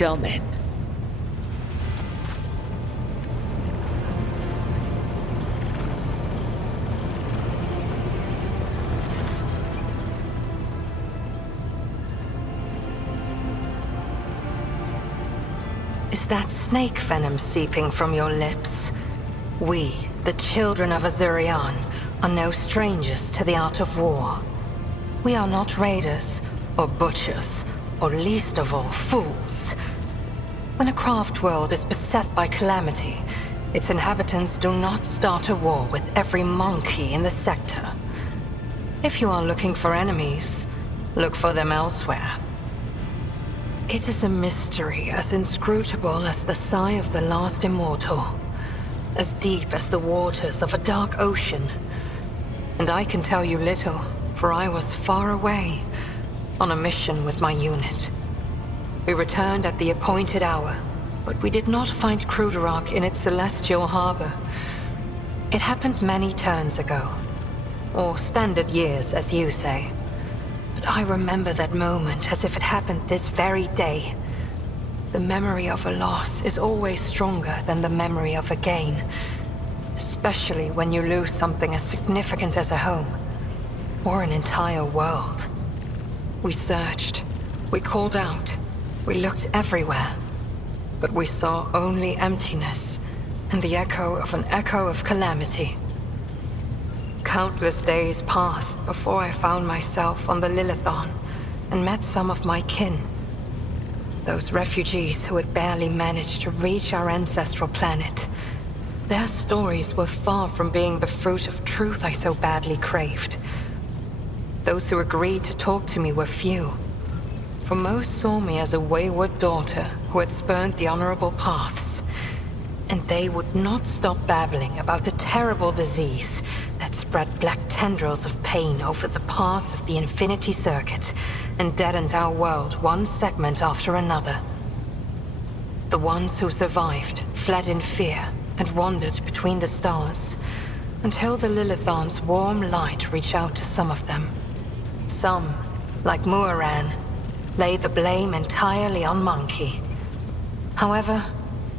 Dullman. Is that snake venom seeping from your lips? We, the children of Azurian, are no strangers to the art of war. We are not raiders, or butchers, or least of all, fools. When a craft world is beset by calamity, its inhabitants do not start a war with every monkey in the sector. If you are looking for enemies, look for them elsewhere. It is a mystery as inscrutable as the sigh of the last immortal, as deep as the waters of a dark ocean. And I can tell you little, for I was far away, on a mission with my unit. We returned at the appointed hour, but we did not find Kruderok in its celestial harbor. It happened many turns ago, or standard years, as you say. But I remember that moment as if it happened this very day. The memory of a loss is always stronger than the memory of a gain, especially when you lose something as significant as a home, or an entire world. We searched, we called out, we looked everywhere, but we saw only emptiness and the echo of calamity. Countless days passed before I found myself on the Lilithon and met some of my kin. Those refugees who had barely managed to reach our ancestral planet. Their stories were far from being the fruit of truth I so badly craved. Those who agreed to talk to me were few, for most saw me as a wayward daughter who had spurned the honorable paths. And they would not stop babbling about the terrible disease that spread black tendrils of pain over the paths of the Infinity Circuit and deadened our world one segment after another. The ones who survived fled in fear and wandered between the stars, until the Lilithon's warm light reached out to some of them. Some, like Muaran, lay the blame entirely on Monkey. However,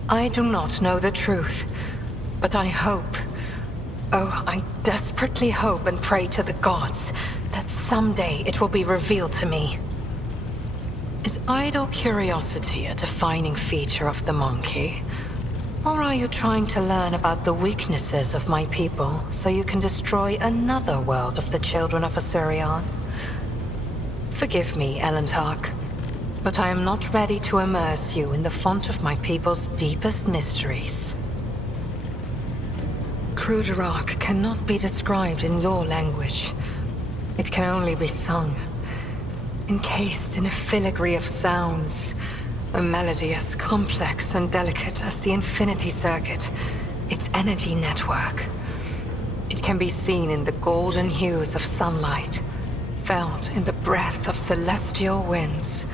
I do not know the truth, but I hope, I desperately hope and pray to the gods that someday it will be revealed to me. Is idle curiosity a defining feature of the Monkey? Or are you trying to learn about the weaknesses of my people so you can destroy another world of the children of Azurian? Forgive me, Elentark, but I am not ready to immerse you in the font of my people's deepest mysteries. Kruderok cannot be described in your language. It can only be sung, encased in a filigree of sounds, a melody as complex and delicate as the Infinity Circuit, its energy network. It can be seen in the golden hues of sunlight, felt in the breath of celestial winds.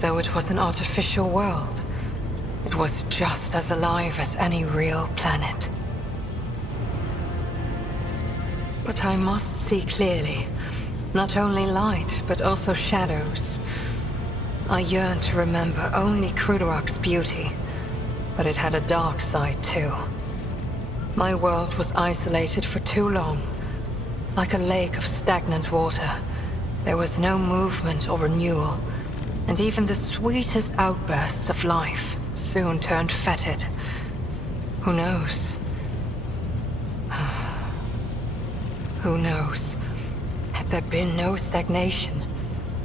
Though it was an artificial world, it was just as alive as any real planet. But I must see clearly, not only light, but also shadows. I yearn to remember only Kruderok's beauty, but it had a dark side too. My world was isolated for too long, like a lake of stagnant water. There was no movement or renewal, and even the sweetest outbursts of life soon turned fetid. Who knows? Who knows? Had there been no stagnation,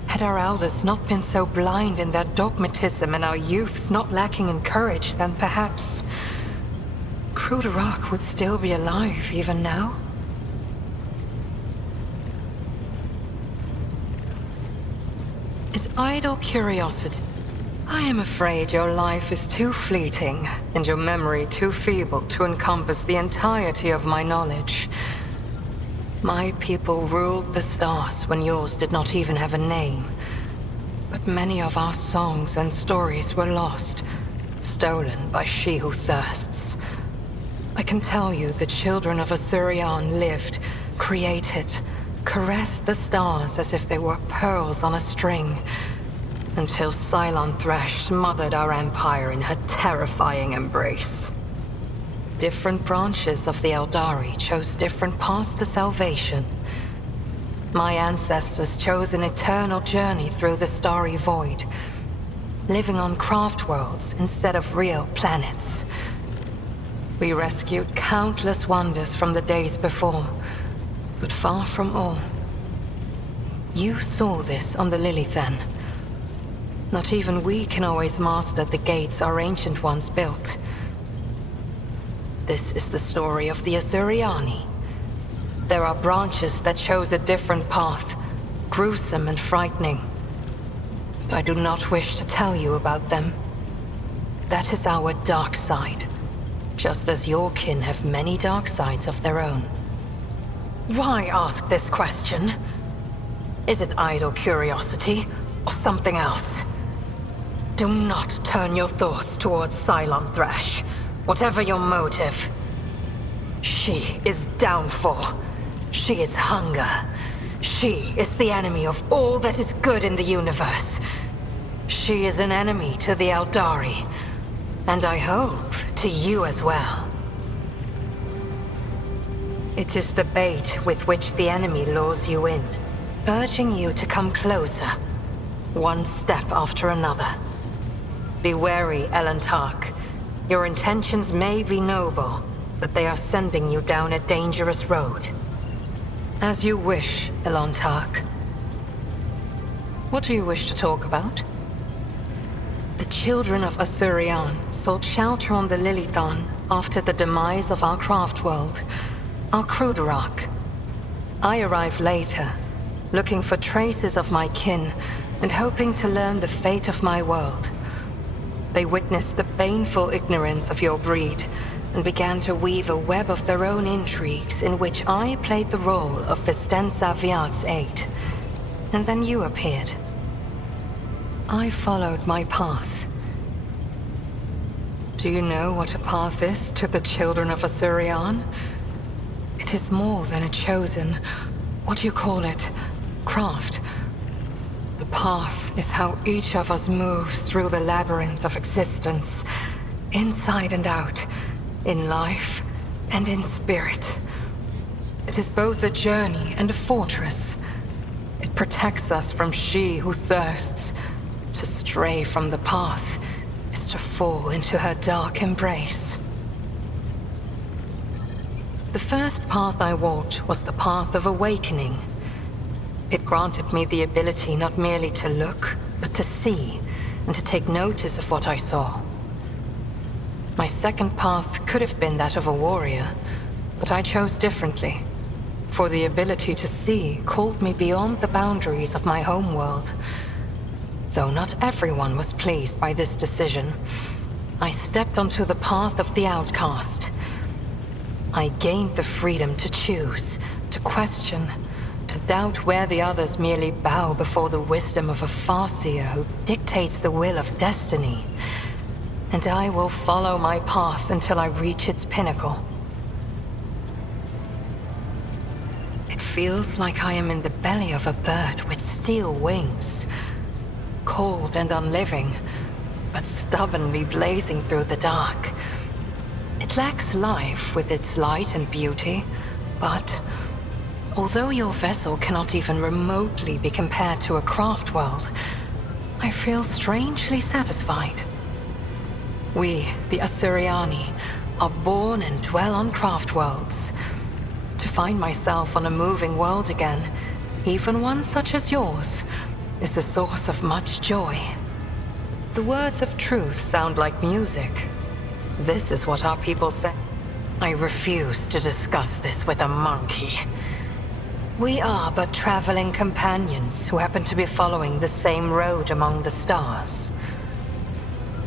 had our elders not been so blind in their dogmatism and our youths not lacking in courage, then perhaps Kruderok would still be alive even now? Is idle curiosity. I am afraid your life is too fleeting, and your memory too feeble to encompass the entirety of my knowledge. My people ruled the stars when yours did not even have a name. But many of our songs and stories were lost, stolen by she who thirsts. I can tell you the children of Azurian lived, created, caressed the stars as if they were pearls on a string. until Cylon Thresh smothered our empire in her terrifying embrace. Different branches of the Eldari chose different paths to salvation. My ancestors chose an eternal journey through the starry void, living on craft worlds instead of real planets. We rescued countless wonders from the days before, but far from all. You saw this on the Lilithan. Not even we can always master the gates our ancient ones built. This is the story of the Asuryani. There are branches that chose a different path, gruesome and frightening. But I do not wish to tell you about them. That is our dark side, just as your kin have many dark sides of their own. Why ask this question? Is it idle curiosity, or something else? Do not turn your thoughts towards Cylon Thresh, whatever your motive. She is downfall. She is hunger. She is the enemy of all that is good in the universe. She is an enemy to the Eldari, and I hope to you as well. It is the bait with which the enemy lures you in, urging you to come closer, one step after another. Be wary, Elantark. Your intentions may be noble, but they are sending you down a dangerous road. As you wish, Elantark. What do you wish to talk about? The children of Asuryan sought shelter on the Lilithan after the demise of our craft world, our Kruderak. I arrived later, looking for traces of my kin and hoping to learn the fate of my world. They witnessed the baneful ignorance of your breed and began to weave a web of their own intrigues in which I played the role of Vistensa Viat's aide. And then you appeared. I followed my path. Do you know what a path is to the children of Asuryan? It is more than a chosen, what do you call it, craft. The path is how each of us moves through the labyrinth of existence, inside and out, in life and in spirit. It is both a journey and a fortress. It protects us from she who thirsts. To stray from the path is to fall into her dark embrace. The first path I walked was the path of awakening. It granted me the ability not merely to look, but to see, and to take notice of what I saw. My second path could have been that of a warrior, but I chose differently. For the ability to see called me beyond the boundaries of my homeworld. Though not everyone was pleased by this decision, I stepped onto the path of the outcast. I gained the freedom to choose, to question, to doubt where the others merely bow before the wisdom of a Farseer who dictates the will of destiny. And I will follow my path until I reach its pinnacle. It feels like I am in the belly of a bird with steel wings. Cold and unliving, but stubbornly blazing through the dark. It lacks life with its light and beauty, but although your vessel cannot even remotely be compared to a craft world, I feel strangely satisfied. We, the Asuryani, are born and dwell on craft worlds. To find myself on a moving world again, even one such as yours, is a source of much joy. The words of truth sound like music. This is what our people say. I refuse to discuss this with a monkey. We are but traveling companions who happen to be following the same road among the stars.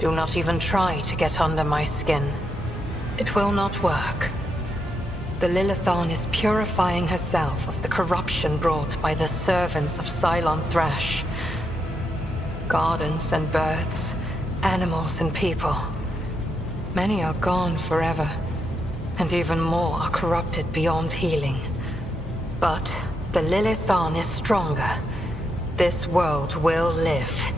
Do not even try to get under my skin. It will not work. The Lilithan is purifying herself of the corruption brought by the servants of Cylon Thresh. Gardens and birds, animals and people. Many are gone forever, and even more are corrupted beyond healing. But the Lilithan is stronger. This world will live.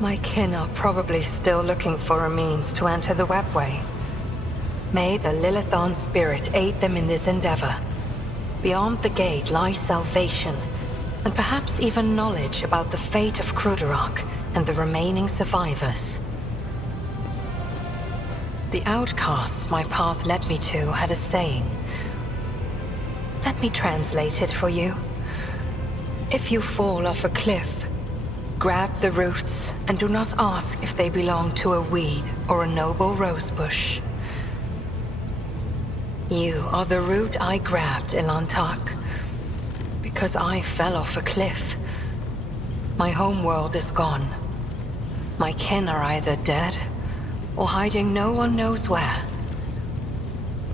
My kin are probably still looking for a means to enter the webway. May the Lilithon spirit aid them in this endeavor. Beyond the gate lies salvation, and perhaps even knowledge about the fate of Kruderok and the remaining survivors. The outcasts my path led me to had a saying. Let me translate it for you. If you fall off a cliff, grab the roots and do not ask if they belong to a weed or a noble rosebush. You are the root I grabbed, Elantak, because I fell off a cliff. My homeworld is gone. My kin are either dead or hiding no one knows where.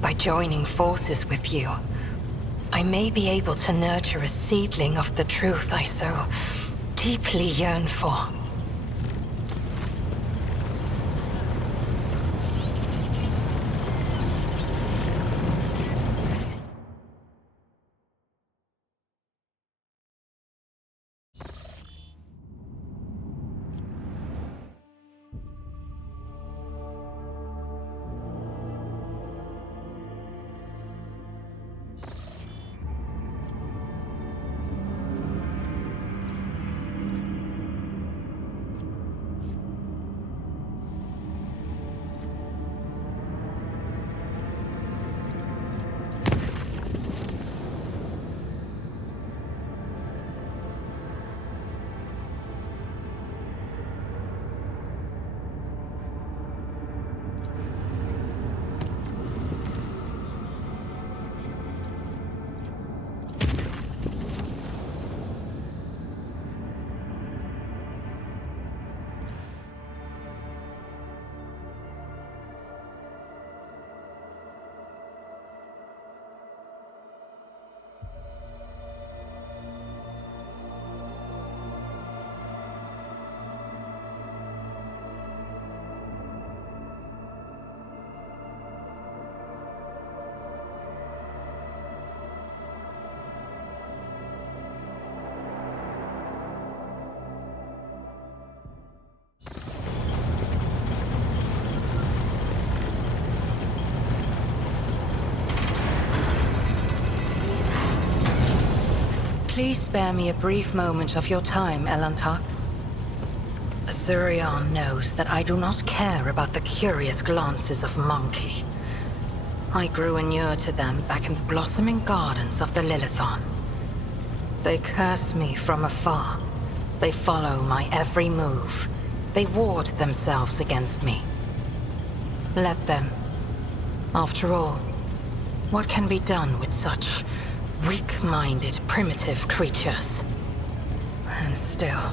By joining forces with you, I may be able to nurture a seedling of the truth I so deeply yearn for. Please spare me a brief moment of your time, Elantak. Azurion knows that I do not care about the curious glances of Monkey. I grew inured to them back in the blossoming gardens of the Lilithon. They curse me from afar. They follow my every move. They ward themselves against me. Let them. After all, what can be done with such weak-minded, primitive creatures? And still,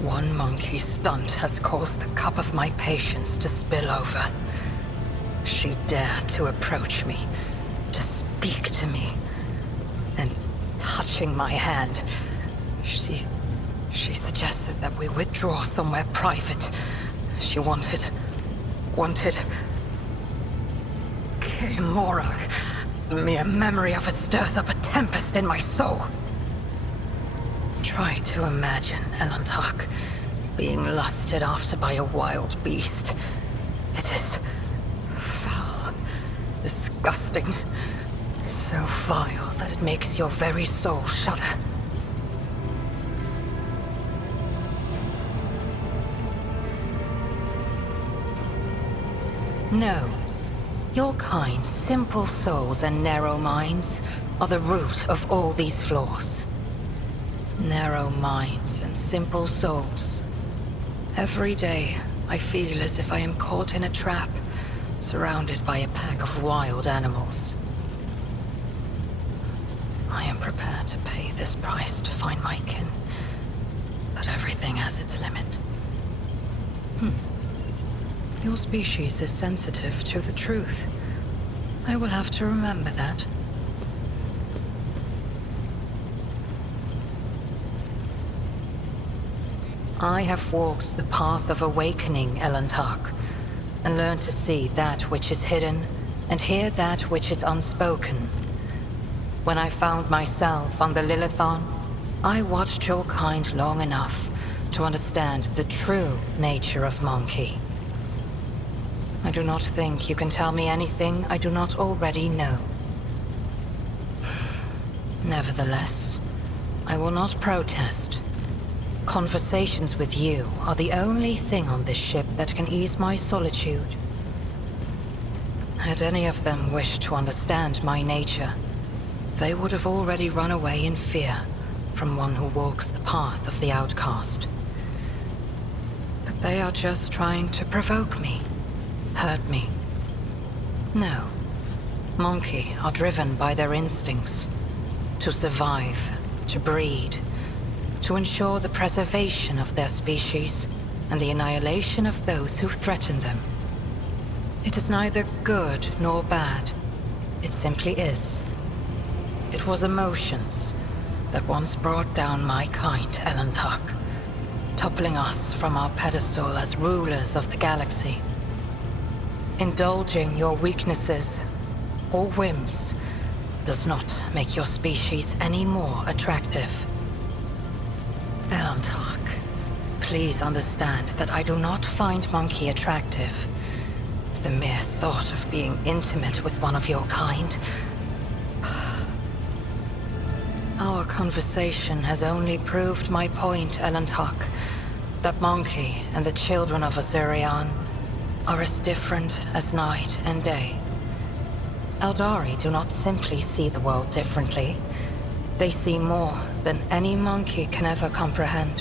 one monkey stunt has caused the cup of my patience to spill over. She dared to approach me, to speak to me, and touching my hand, she suggested that we withdraw somewhere private. She wanted Morag. The mere memory of it stirs up a tempest in my soul. Try to imagine, Elantak, being lusted after by a wild beast. It is foul, disgusting, so vile that it makes your very soul shudder. No. Your kind, simple souls and narrow minds are the root of all these flaws. Narrow minds and simple souls. Every day, I feel as if I am caught in a trap, surrounded by a pack of wild animals. I am prepared to pay this price to find my kin, but everything has its limit. Your species is sensitive to the truth. I will have to remember that. I have walked the path of awakening, Elantak, and learned to see that which is hidden and hear that which is unspoken. When I found myself on the Lilithon, I watched your kind long enough to understand the true nature of monkey. I do not think you can tell me anything I do not already know. Nevertheless, I will not protest. Conversations with you are the only thing on this ship that can ease my solitude. Had any of them wished to understand my nature, they would have already run away in fear from one who walks the path of the outcast. But they are just trying to provoke me, hurt me. No, monkey are driven by their instincts. To survive, to breed, to ensure the preservation of their species and the annihilation of those who threaten them. It is neither good nor bad. It simply is. It was emotions that once brought down my kind, Elantak, toppling us from our pedestal as rulers of the galaxy. Indulging your weaknesses or whims does not make your species any more attractive. Elantak, please understand that I do not find monkey attractive. The mere thought of being intimate with one of your kind. Our conversation has only proved my point, Elantak, that monkey and the children of Azurian are as different as night and day. Eldari do not simply see the world differently. They see more than any monkey can ever comprehend.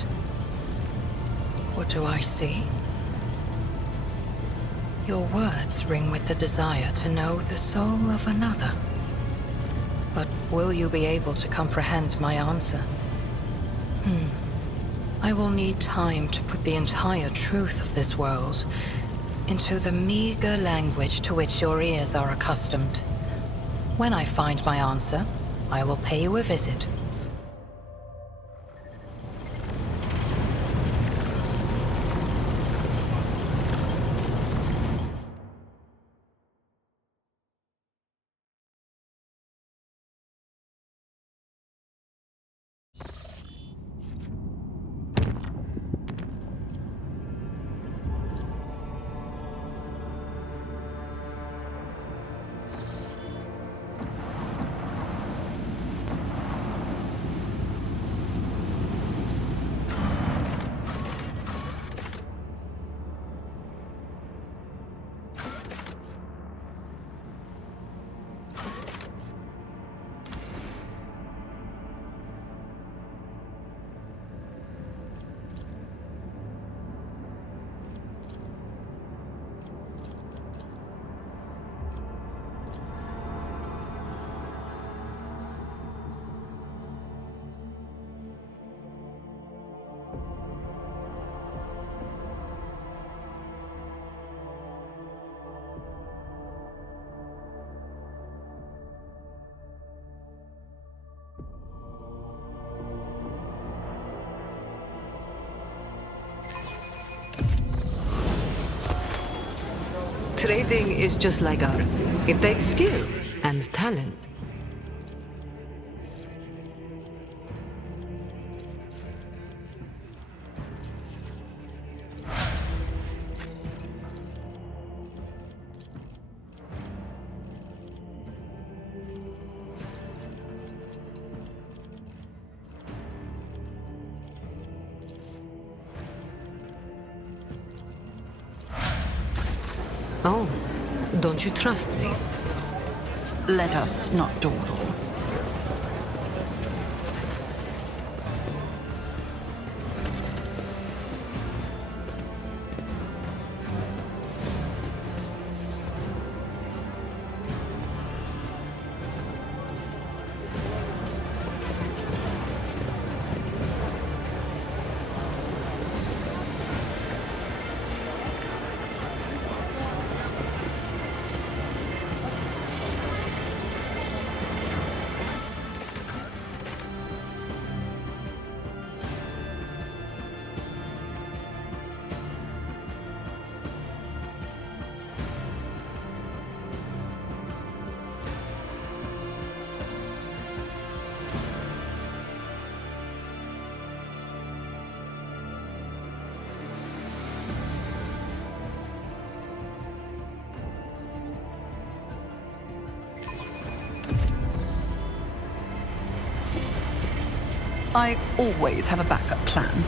What do I see? Your words ring with the desire to know the soul of another. But will you be able to comprehend my answer? I will need time to put the entire truth of this world into the meager language to which your ears are accustomed. When I find my answer, I will pay you a visit. Trading is just like art. It takes skill and talent. Oh, don't you trust me? Let us not dawdle. I always have a backup plan.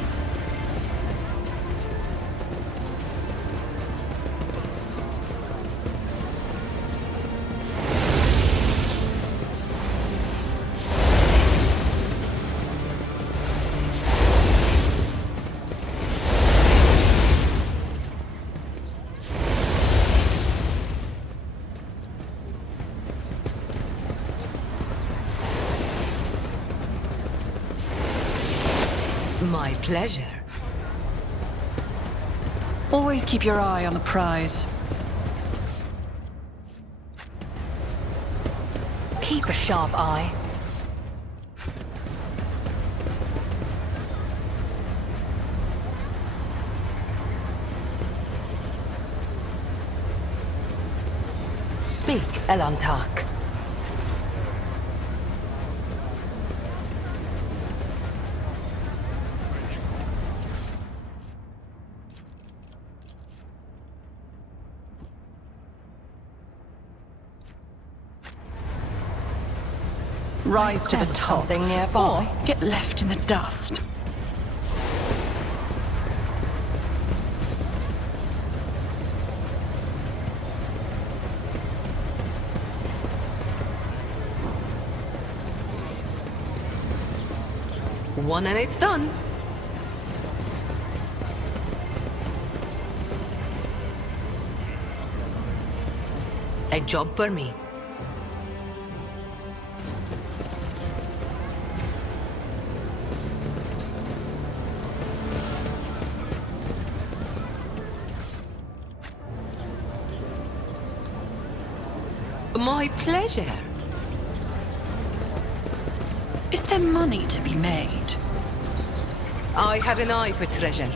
My pleasure. Always keep your eye on the prize. Keep a sharp eye. Speak, Elantark. Rise to the sense top, something nearby. or get left in the dust. One and it's done. A job for me. My pleasure. Is there money to be made? I have an eye for treasure.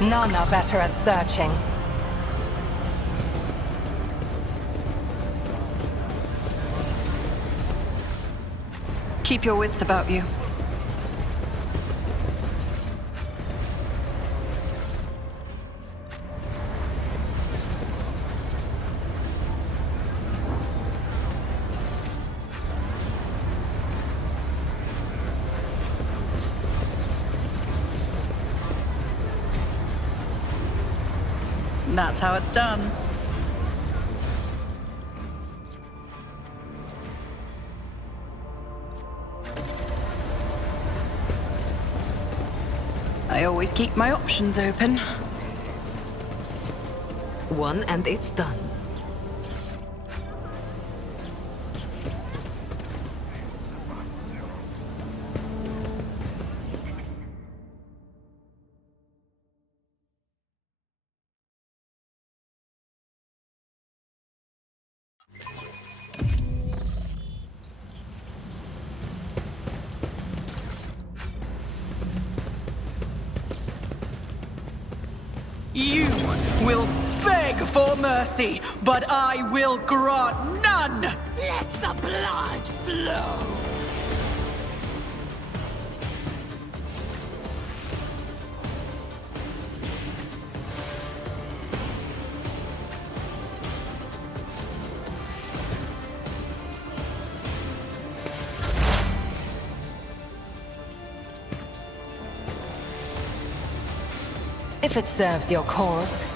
None are better at searching. Keep your wits about you. That's how it's done. I always keep my options open. One and it's done. You will beg for mercy, but I will grant none! Let the blood flow! If it serves your cause.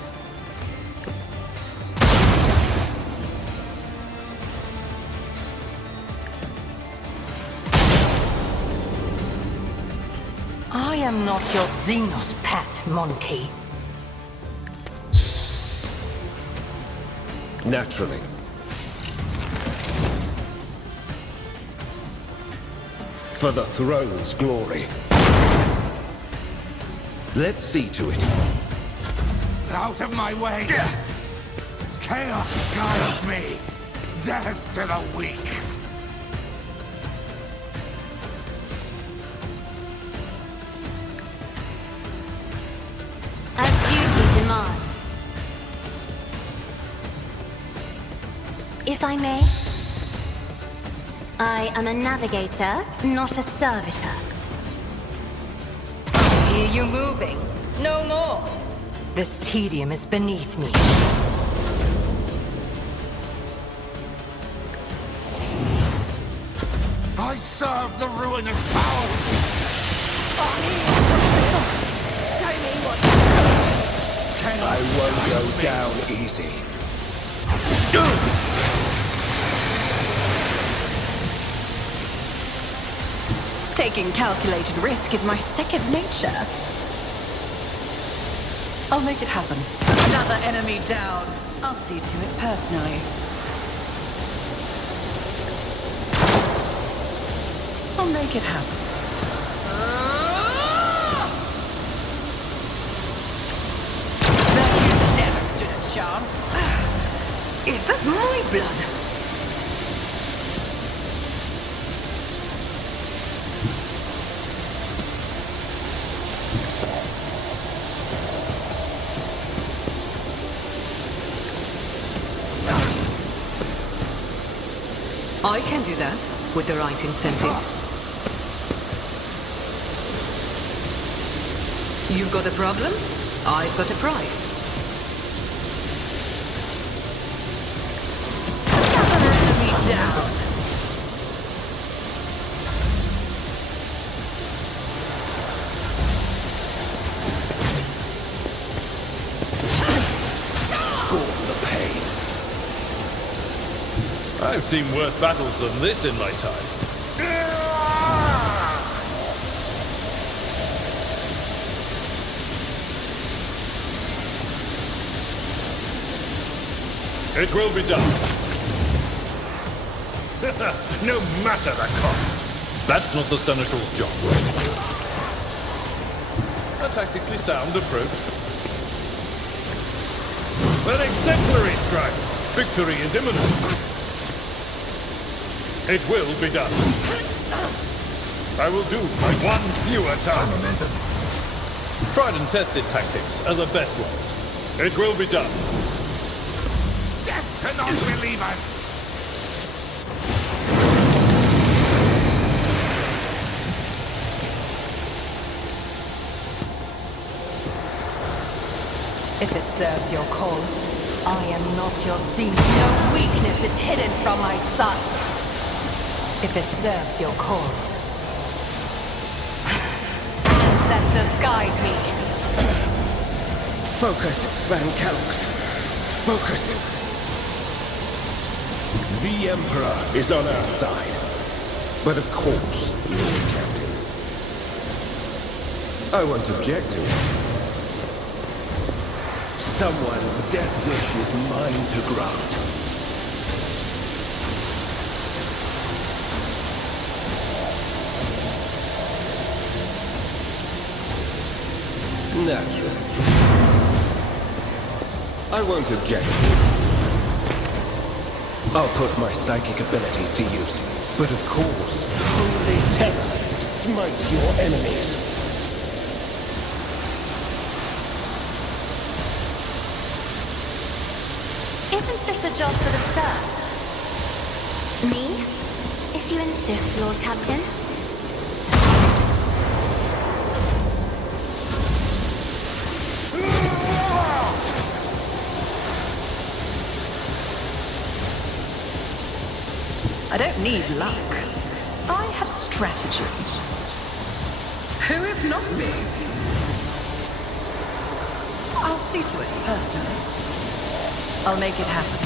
I am not your Xenos pet, monkey. Naturally. For the throne's glory. Let's see to it. Out of my way! Chaos guides me! Death to the weak! As duty demands. If I may? I am a navigator, not a servitor. Hear you moving. No more. This tedium is beneath me. I serve the ruinous power! I won't go down easy. Taking calculated risk is my second nature. I'll make it happen. Another enemy down. I'll see to it personally. I'll make it happen. That never stood a chance. Is that my blood? I can do that with the right incentive. You've got a problem? I've got a price. Enemy down. Scorn the pain. I've seen worse battles than this in my time. It will be done. No matter the cost. That's not the Seneschal's job. A tactically sound approach. An exemplary strike. Victory is imminent. It will be done. I will do my one fewer time. Tried and tested tactics are the best ones. It will be done. Death to non-believers! If it serves your cause, I am not your seed. No weakness is hidden from my sight. If it serves your cause. Ancestors guide me. Focus, Van Kellogg's. Focus. The Emperor is on our side. But of course, Lord Captain. I won't object to it. Someone's death wish is mine to grant. Naturally. I won't object. I'll put my psychic abilities to use. But of course, holy terror smites your enemies. Isn't this a job for the serfs? Me? If you insist, Lord Captain. I don't need luck. I have strategy. Who if not me? I'll see to it personally. I'll make it happen.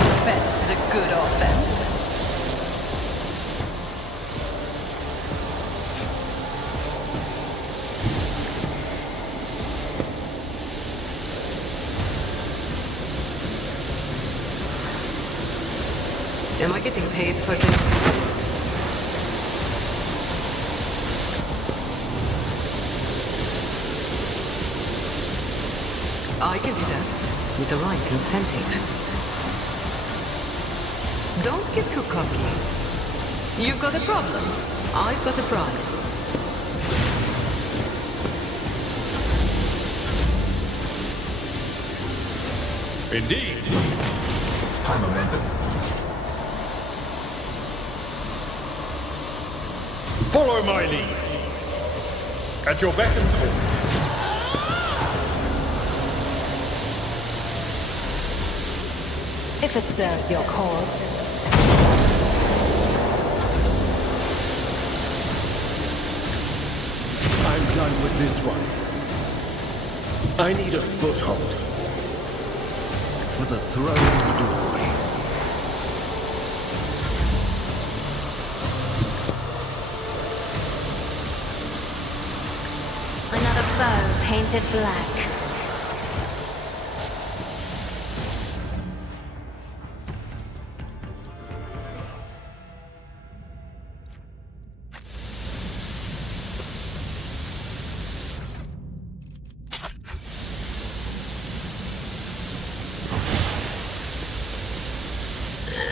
Defense is a good offense. Am I getting paid for this? I can do that with the right incentive. Don't get too cocky. You've got a problem. I've got a prize. Indeed. High momentum. Follow my lead. At your beck and call. If it serves your cause. I'm done with this one. I need a foothold. For the throne's glory. Another bow painted black.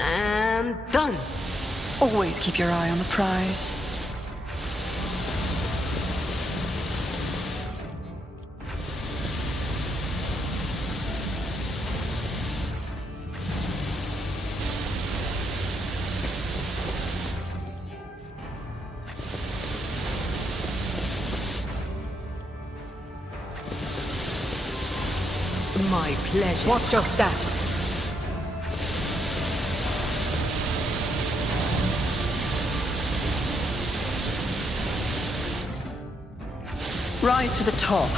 And done. Always keep your eye on the prize. My pleasure. Watch your steps. Rise to the top,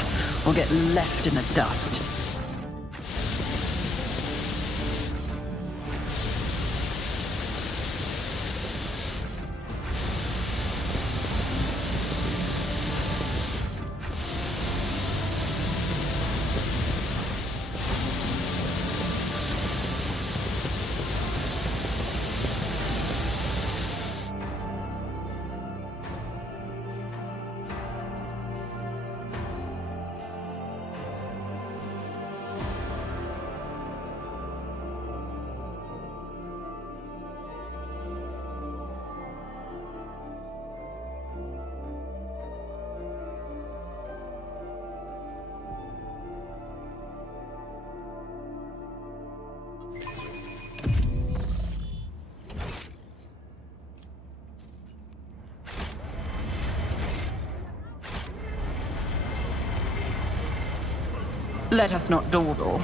or get left in the dust. Let us not dawdle.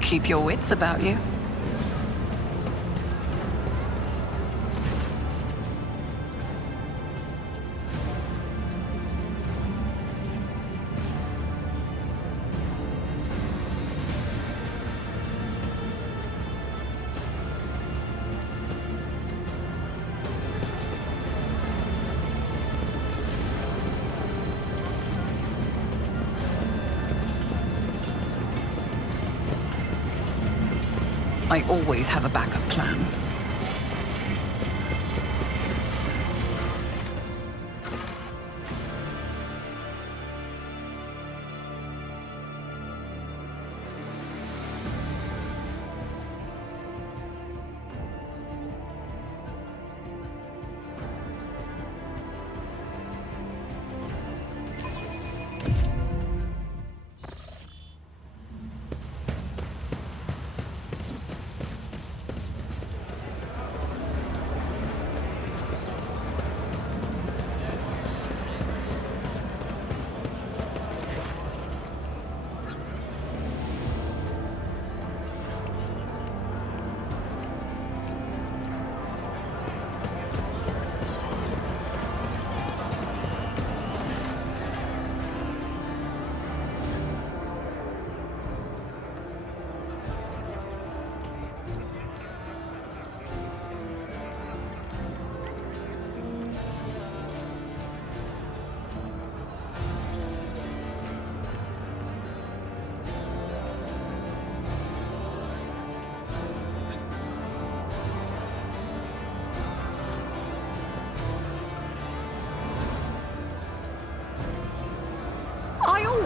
Keep your wits about you. I always have a backup plan.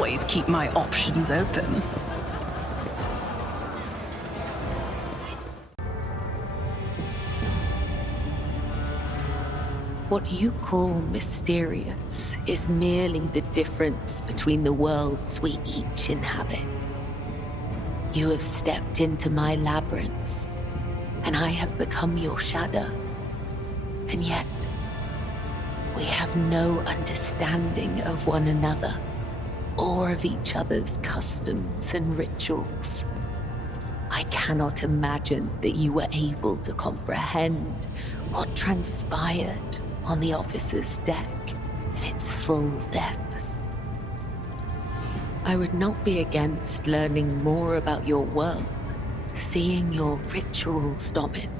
always keep my options open. What you call mysterious is merely the difference between the worlds we each inhabit. You have stepped into my labyrinth, and I have become your shadow. And yet, we have no understanding of one another, or of each other's customs and rituals. I cannot imagine that you were able to comprehend what transpired on the officer's deck in its full depth. I would not be against learning more about your world, seeing your rituals, Domin.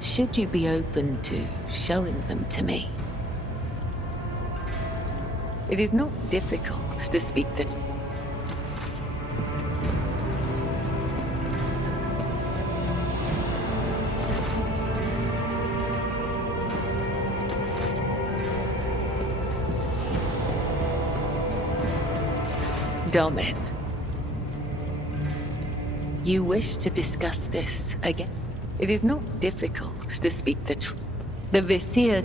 Should you be open to showing them to me? It is not difficult to speak the Domin. You wish to discuss this again? It is not difficult to speak the truth. The Vizier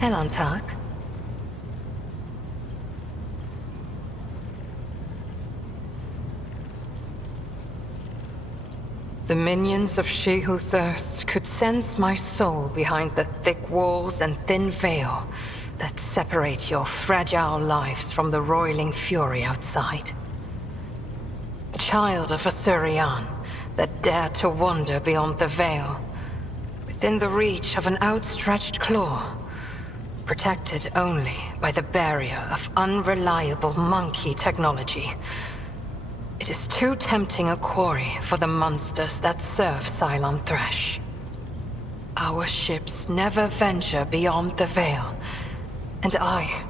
Elantak? The minions of She Who Thirsts could sense my soul behind the thick walls and thin veil that separate your fragile lives from the roiling fury outside. A child of Asurian that dared to wander beyond the veil, within the reach of an outstretched claw, protected only by the barrier of unreliable monkey technology. It is too tempting a quarry for the monsters that serve Cylon Thresh. Our ships never venture beyond the veil, and I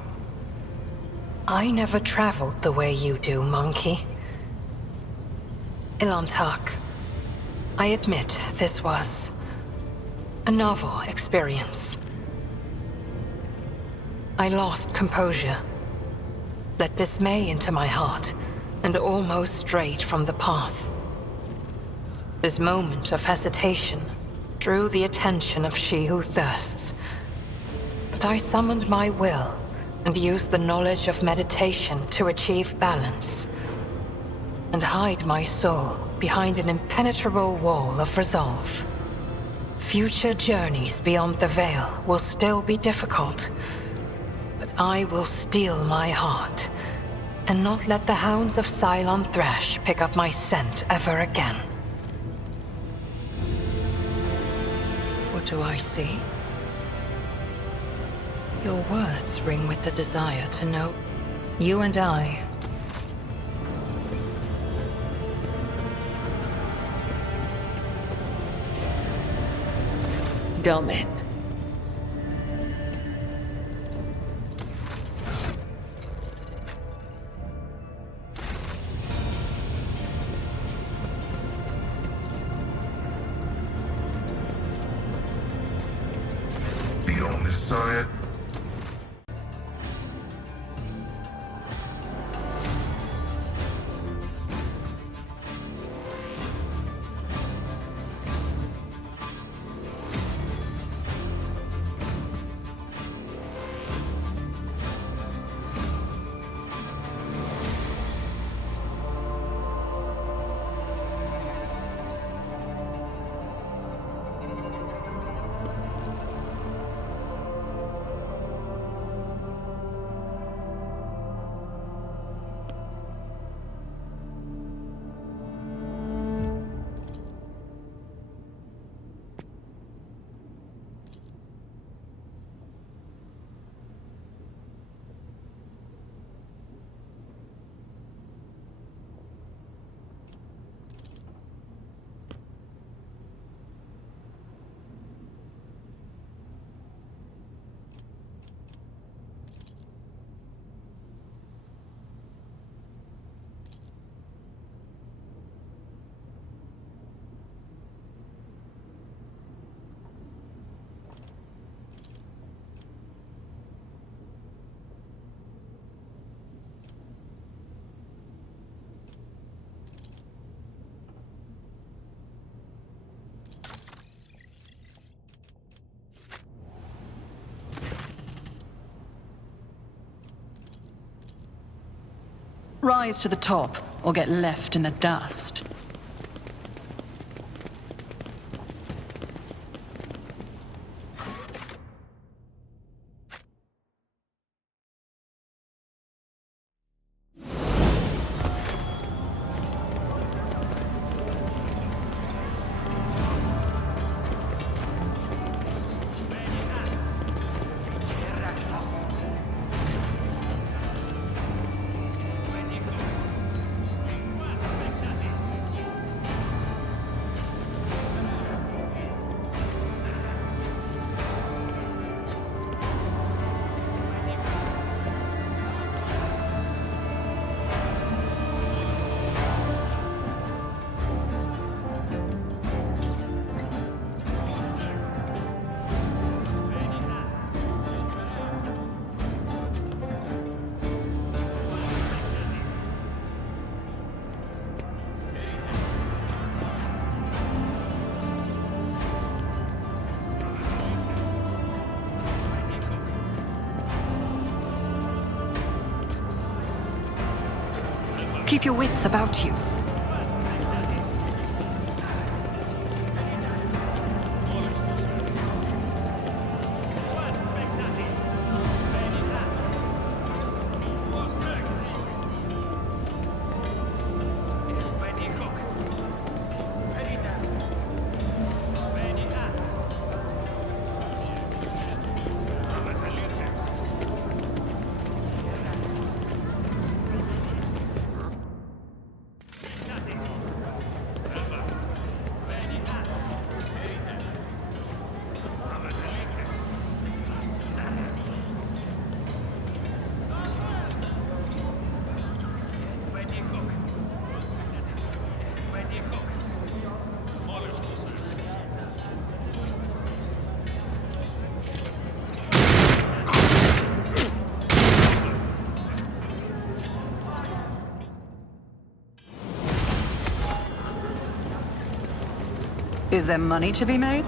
never traveled the way you do, monkey. Elantak, I admit this was a novel experience. I lost composure, let dismay into my heart, and almost strayed from the path. This moment of hesitation drew the attention of She Who Thirsts, but I summoned my will and used the knowledge of meditation to achieve balance, and hide my soul behind an impenetrable wall of resolve. Future journeys beyond the veil will still be difficult, but I will steel my heart and not let the hounds of Cylon Thresh pick up my scent ever again. What do I see? Your words ring with the desire to know. You and I. Domin. Beyond this, sire. Rise to the top, or get left in the dust. Keep your wits about you. Is there money to be made?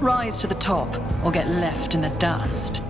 Rise to the top, or get left in the dust.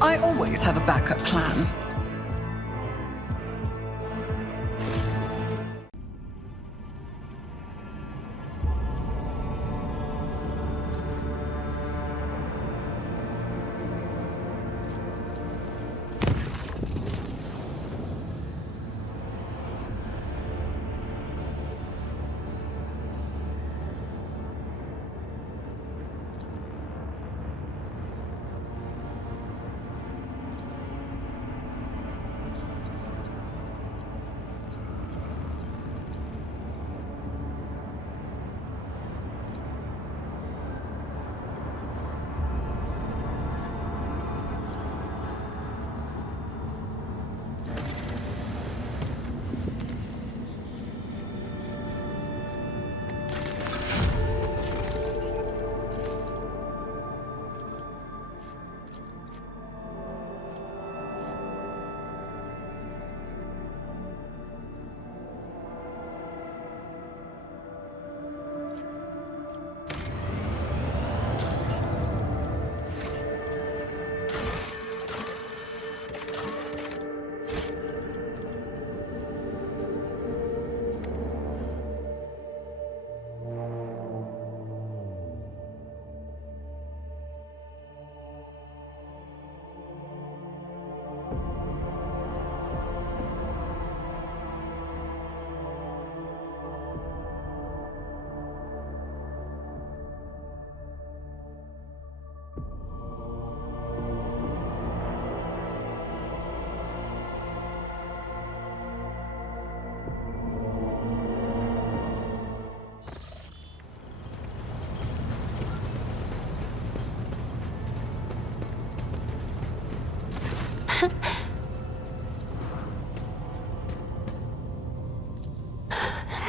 I always have a backup plan.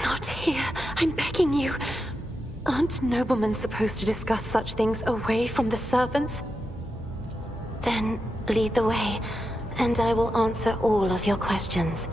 Not here. I'm begging you. Aren't noblemen supposed to discuss such things away from the servants? Then lead the way, and I will answer all of your questions.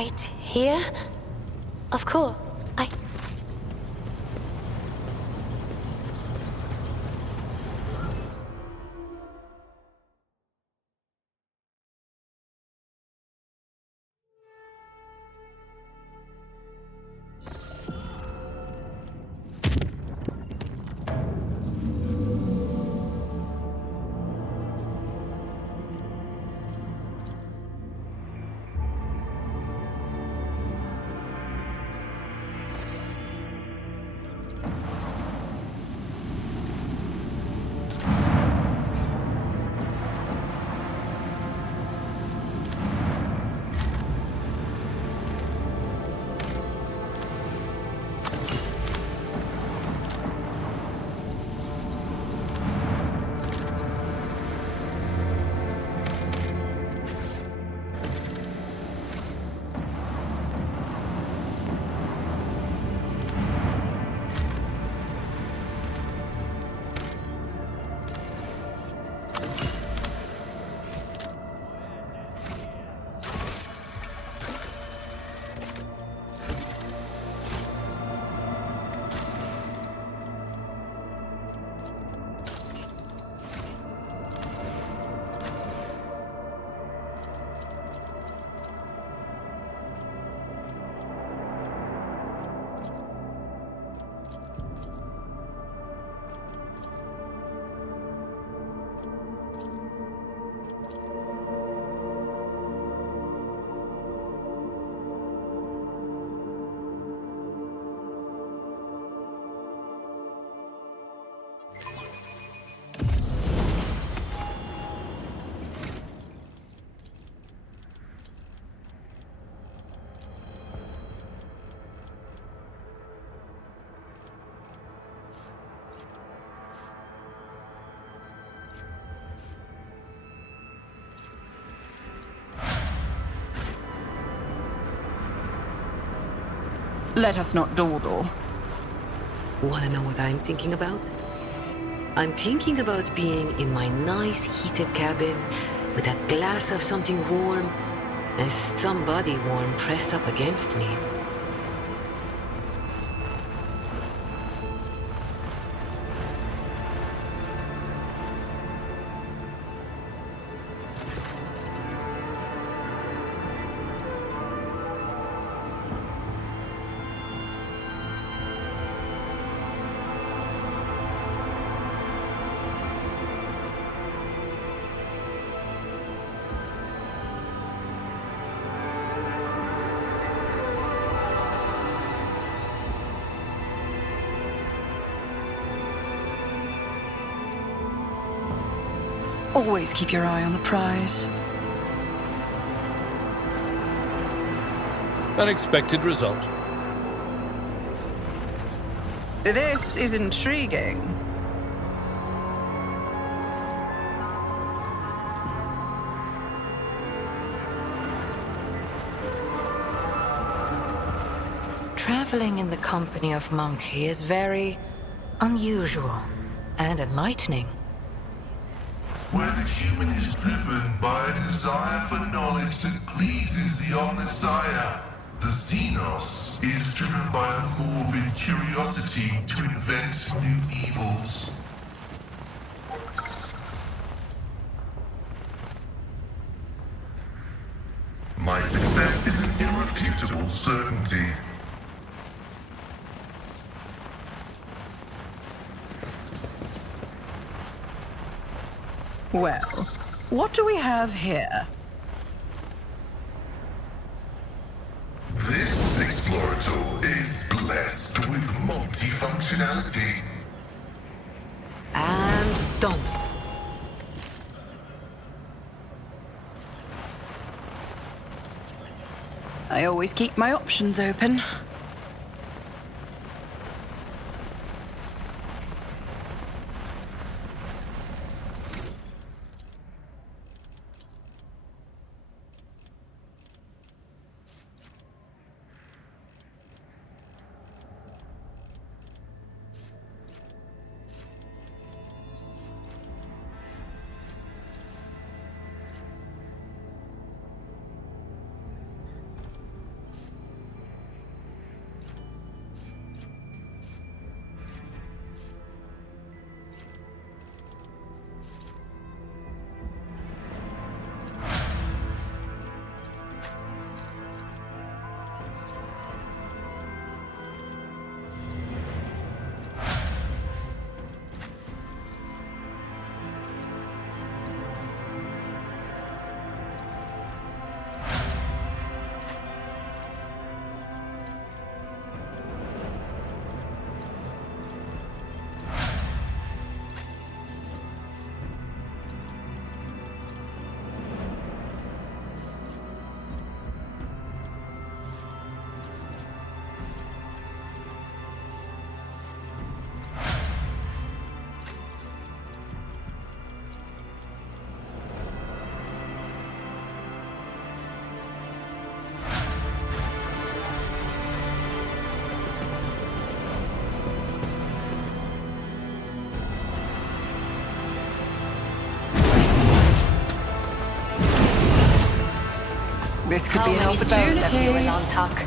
right here? Of course. Let us not dawdle. Wanna know what I'm thinking about? I'm thinking about being in my nice heated cabin with a glass of something warm and somebody warm pressed up against me. Always keep your eye on the prize. Unexpected result. This is intriguing. Traveling in the company of Monkey is very unusual and enlightening. Where the human is driven by a desire for knowledge that pleases the Omnissiah, the Xenos is driven by a morbid curiosity to invent new evils. My success is an irrefutable certainty. Well, what do we have here? This Explorator is blessed with multifunctionality. And done. I always keep my options open. This could How be an many bones have you in opportunity. Antuck?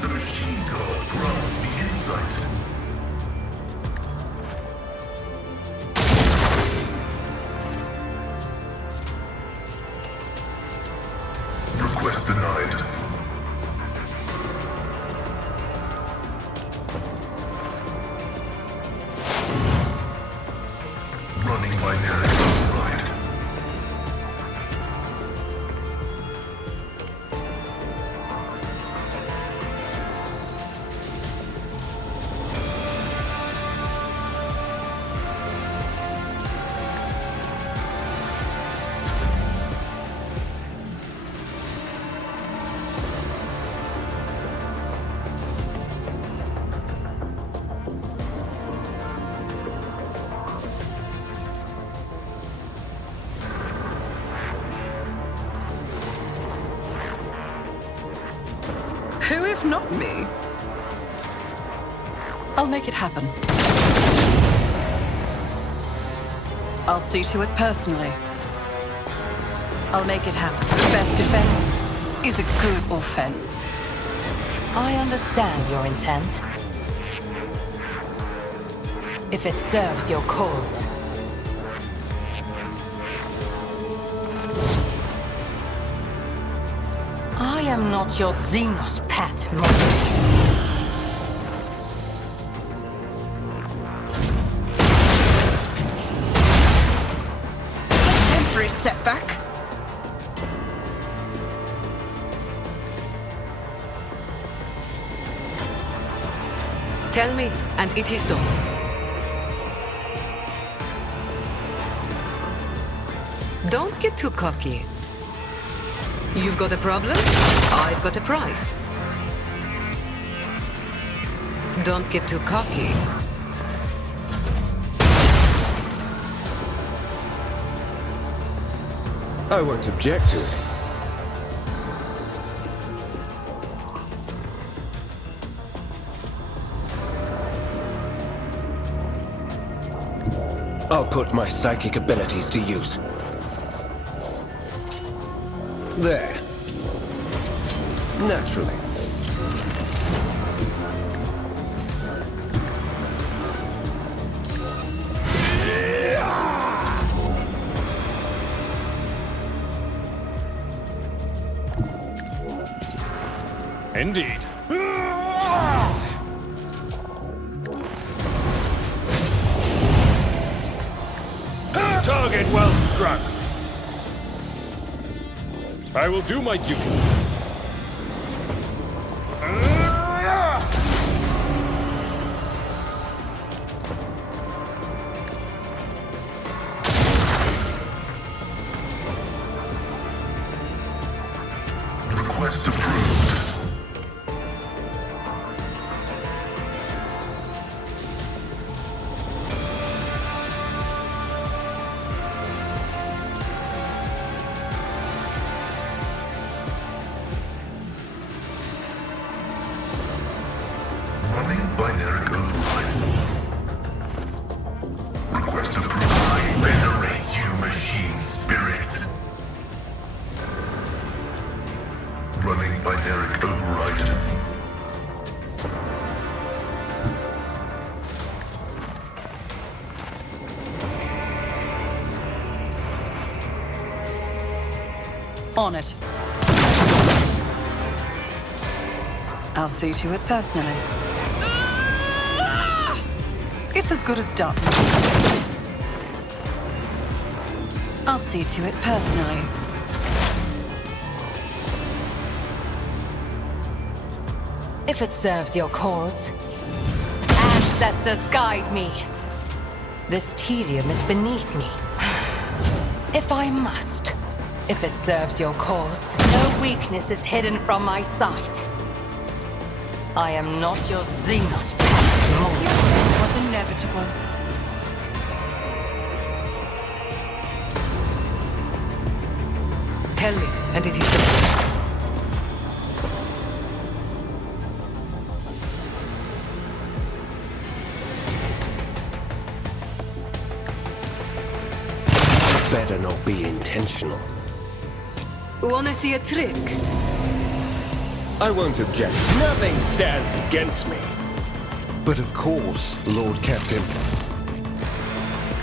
The machine god grants the insight. Request denied. Running binary override. Who if not me? I'll make it happen. I'll see to it personally. I'll make it happen. The best defense is a good offense. I understand your intent. If it serves your cause. I am not your Xenos pet, Mercy. Temporary setback. Tell me, and it is done. Don't get too cocky. You've got a problem, I've got a prize. Don't get too cocky. I won't object to it. I'll put my psychic abilities to use. There. Naturally. Indeed. Target well struck. I will do my duty. Request approved. Running binary override. Request approved. I venerate you, machine spirit. Running binary override. On it. I'll see to it personally. It's as good as done. I'll see to it personally. If it serves your cause. Ancestors guide me. This tedium is beneath me. If I must, if it serves your cause, no weakness is hidden from my sight. I am not your Xenos prince. It was inevitable. Tell me, and it is done. Better not be intentional. Wanna see a trick? I won't object. Nothing stands against me. But of course, Lord Captain.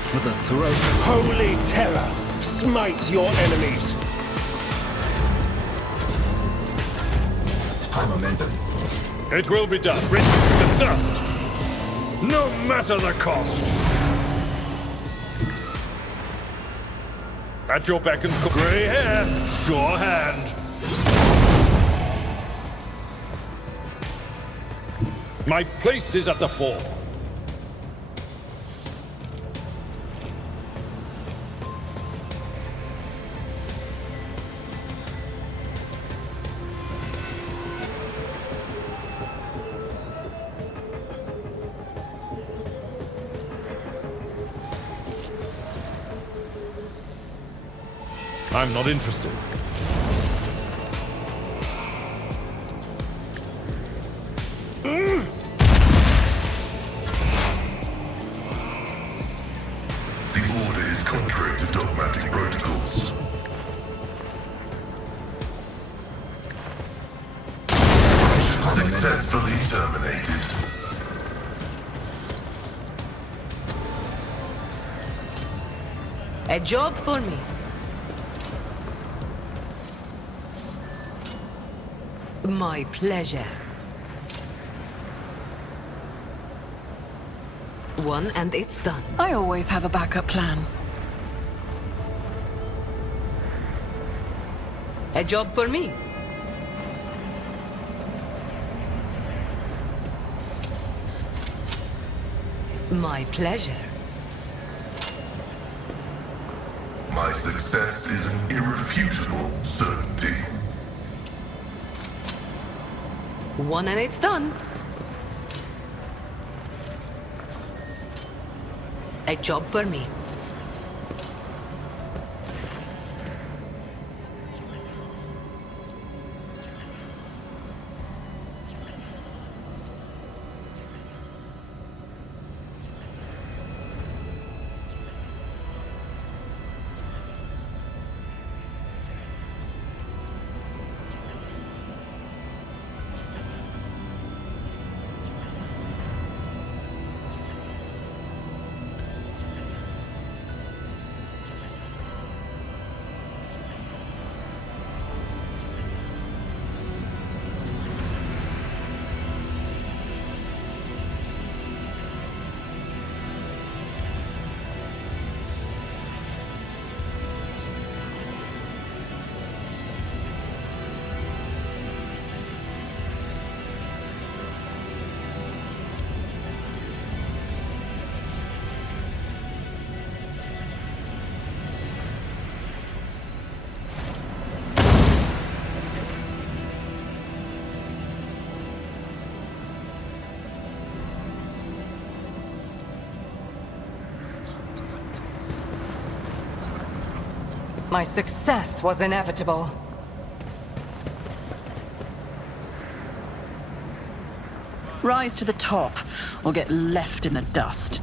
For the throne. Holy terror! Smite your enemies! High momentum. It will be done. Reduced to dust. No matter the cost. At your beck and call. Grey hair, sure hand. My place is at the fore. I'm not interested. The order is contrary to dogmatic protocols. Successfully terminated. A job for me. My pleasure. One and it's done. I always have a backup plan. A job for me. My pleasure. My success is an irrefutable certainty. One and it's done. A job for me. My success was inevitable. Rise to the top, or get left in the dust.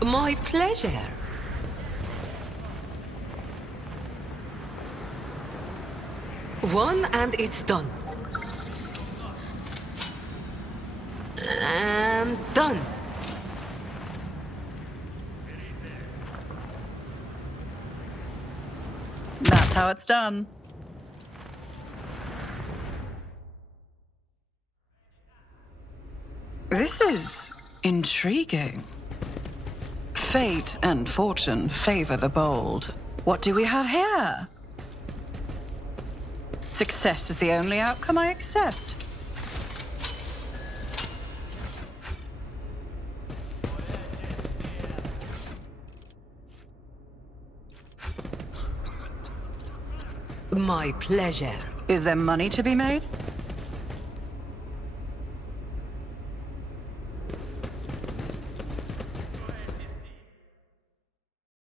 My pleasure. One and it's done. And done. That's how it's done. This is intriguing. Fate and fortune favor the bold. What do we have here? Success is the only outcome I accept. My pleasure. Is there money to be made?